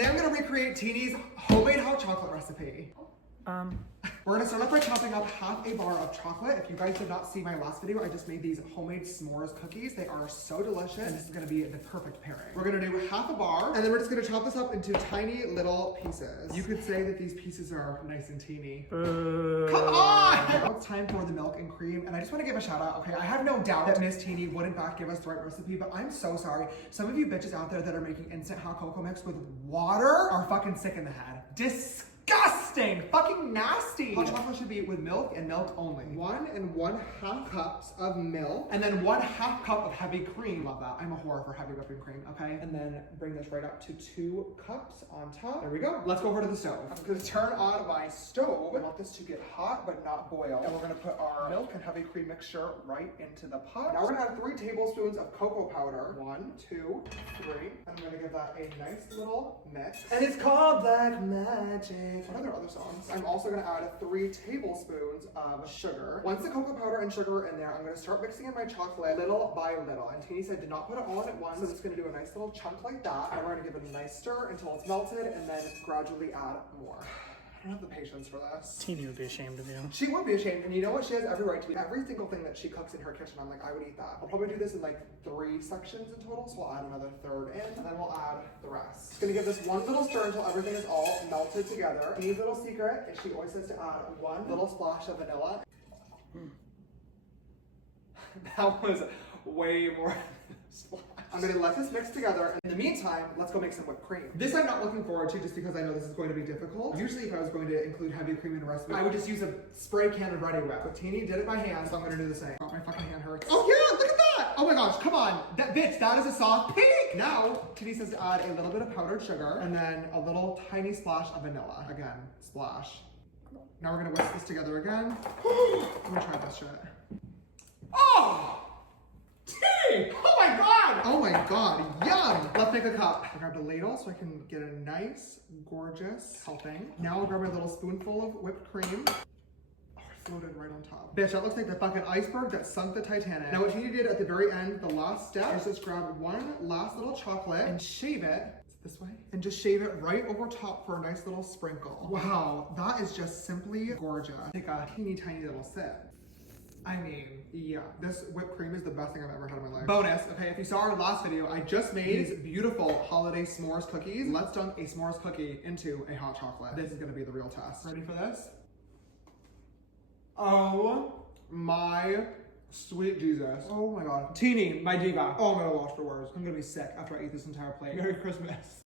Today I'm gonna recreate Teeny's homemade hot chocolate recipe. We're gonna start off by chopping up half a bar of chocolate. If you guys did not see my last video, I just made these homemade s'mores cookies. They are so delicious, and this is gonna be the perfect pairing. We're gonna do half a bar, and then we're just gonna chop this up into tiny little pieces. You could say that these pieces are nice and teeny. Come on! Now it's time for the milk and cream, and I just wanna give a shout out. Okay, I have no doubt that Miss Teeny would in fact give us the right recipe, but I'm so sorry. Some of you bitches out there that are making instant hot cocoa mix with water are fucking sick in the head. Disgusting! Fucking nasty! Hot chocolate should be with milk and milk only. 1 1/2 cups of milk, and then 1/2 cup of heavy cream. Love that. I'm a whore for heavy whipping cream, okay? And then bring this right up to 2 cups on top. There we go. Let's go over to the stove. I'm gonna turn on my stove. I want this to get hot, but not boil. And we're gonna put our milk and heavy cream mixture right into the pot. Now we're gonna add 3 tablespoons of cocoa powder. 1, 2, 3. And I'm gonna give that a nice little mix. And it's called Black Magic. What are their other songs? I'm also gonna add 3 tablespoons of sugar. Once the cocoa powder and sugar are in there, I'm gonna start mixing in my chocolate little by little. And Teeny said, do not put it all in at once. So I'm just gonna do a nice little chunk like that. And we're gonna give it a nice stir until it's melted, and then gradually add more. I don't have the patience for this. Teeny would be ashamed of you. She would be ashamed, and you know what? She has every right to be. Every single thing that she cooks in her kitchen, I'm like, I would eat that. I'll probably do this in like 3 sections in total, so we'll add another third in, and then we'll add the rest. Just gonna give this one little stir until everything is all melted together. Teny's little secret is she always says to add 1 little splash of vanilla. That was way more splash. I'm gonna let this mix together. In the meantime, let's go make some whipped cream. This I'm not looking forward to just because I know this is going to be difficult. Usually if I was going to include heavy cream in a recipe, I would just use a spray can of Ready Whip. But Teeny did it by hand, so I'm gonna do the same. Oh, my fucking hand hurts. Oh yeah, look at that! Oh my gosh, come on. That bitch, that is a soft pink! Now, Teeny says to add a little bit of powdered sugar and then a little tiny splash of vanilla. Again, splash. Now we're gonna whisk this together again. Let me try this shit. Oh! Teeny! Oh my god! Oh my god, yum! Let's make a cup. I grabbed a ladle so I can get a nice, gorgeous helping. Now I'll grab my little spoonful of whipped cream. Oh, it floated right on top. Bitch, that looks like the fucking iceberg that sunk the Titanic. Now what Teeny did at the very end, the last step, is just grab one last little chocolate and shave it this way, and just shave it right over top for a nice little sprinkle. Wow, that is just simply gorgeous. Take a teeny tiny little sip. I mean, yeah, this whipped cream is the best thing I've ever had in my life. Bonus, okay, if you saw our last video, I just made these beautiful holiday s'mores cookies. Let's dunk a s'mores cookie into a hot chocolate. This is gonna be the real test. Ready for this? Oh my sweet Jesus. Oh my God. Teeny, my diva. Oh my gosh, for words. I'm gonna be sick after I eat this entire plate. Merry Christmas.